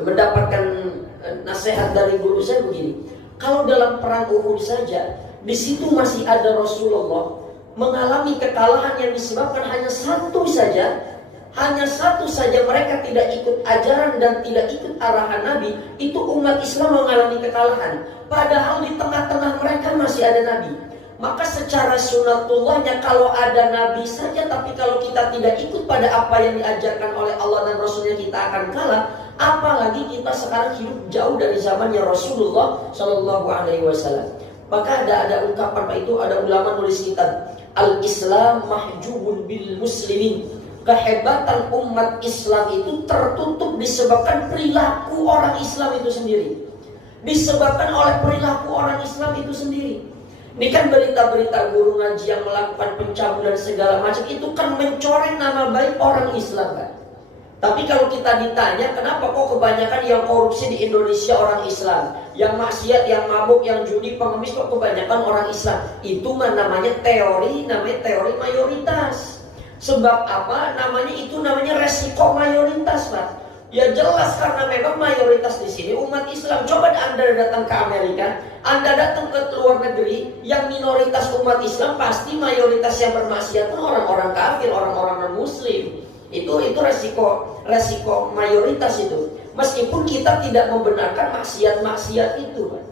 mendapatkan nasihat dari guru saya begini. Kalau dalam perang Uhud saja, di situ masih ada Rasulullah mengalami kekalahan yang disebabkan hanya satu saja mereka tidak ikut ajaran dan tidak ikut arahan Nabi, itu umat Islam mengalami kekalahan. Padahal di tengah-tengah mereka masih ada Nabi. Maka secara sunatullahnya kalau ada Nabi saja, tapi kalau kita tidak ikut pada apa yang diajarkan oleh Allah dan Rasulnya, kita akan kalah. Apalagi kita sekarang hidup jauh dari zamannya Rasulullah Shallallahu Alaihi Wasallam. Maka ada ungkapan Pak itu, ada ulama nulis kitab Al-Islam mahjubun bil muslimin. Kehebatan umat Islam itu tertutup disebabkan perilaku orang Islam itu sendiri. Disebabkan oleh perilaku orang Islam itu sendiri. Ini kan berita-berita guru ngaji yang melakukan pencabulan segala macam, itu kan mencoreng nama baik orang Islam kan. Tapi kalau kita ditanya, kenapa kok kebanyakan yang korupsi di Indonesia orang Islam, yang maksiat, yang mabuk, yang judi, pengemis, kok kebanyakan orang Islam? Itu namanya teori mayoritas. Sebab apa? Namanya resiko mayoritas, Pak. Ya jelas, karena memang mayoritas di sini umat Islam. Coba Anda datang ke Amerika, Anda datang ke luar negeri, yang minoritas umat Islam pasti mayoritas yang bermaksiat orang-orang kafir, orang-orang non-muslim. Itu resiko mayoritas itu. Meskipun kita tidak membenarkan maksiat itu, Pak.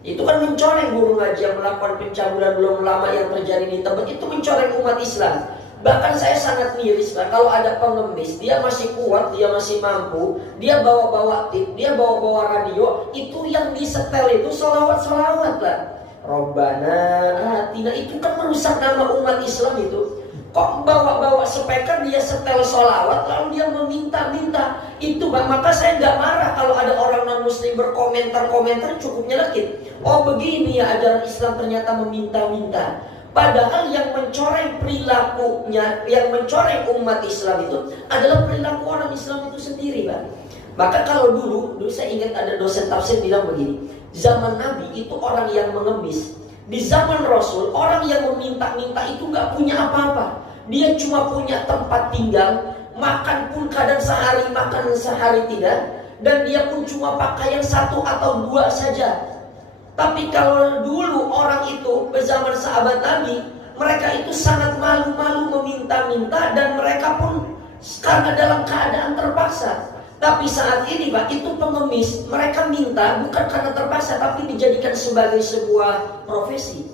Itu kan mencoreng guru ngaji yang melakukan pencabulan belum lama yang terjadi di Tebet, itu mencoreng umat Islam. Bahkan saya sangat miris, Pak, kalau ada pengemis, dia masih kuat, dia masih mampu, dia bawa-bawa tip, dia bawa-bawa radio, itu yang disetel itu sholawat, Pak. Robbana atina, itu kan merusak nama umat Islam itu. Kok bawa-bawa speaker, dia setel sholawat, lalu dia meminta-minta. Itu, Pak, maka saya nggak marah kalau ada orang non-muslim berkomentar cukupnya lekit. Oh begini ya ajaran Islam ternyata meminta-minta. Padahal yang mencoreng perilakunya, yang mencoreng umat Islam itu adalah perilaku orang Islam itu sendiri, Pak. Maka kalau dulu saya ingat ada dosen tafsir bilang begini, zaman Nabi itu orang yang mengemis. Di zaman Rasul, orang yang meminta-minta itu nggak punya apa-apa. Dia cuma punya tempat tinggal, makan pun kadang sehari makan, sehari tidak. Dan dia pun cuma pakaian 1 atau 2 saja. Tapi kalau dulu orang itu bersama sahabat Nabi, mereka itu sangat malu-malu meminta-minta, dan mereka pun karena dalam keadaan terpaksa. Tapi saat ini, Pak, itu pengemis, mereka minta bukan karena terpaksa, tapi dijadikan sebagai sebuah profesi.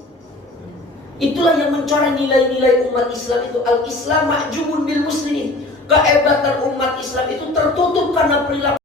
Itulah yang mencoreng nilai-nilai umat Islam itu. Al-Islam mahjubun bil muslimin. Kehebatan umat Islam itu tertutup karena perilaku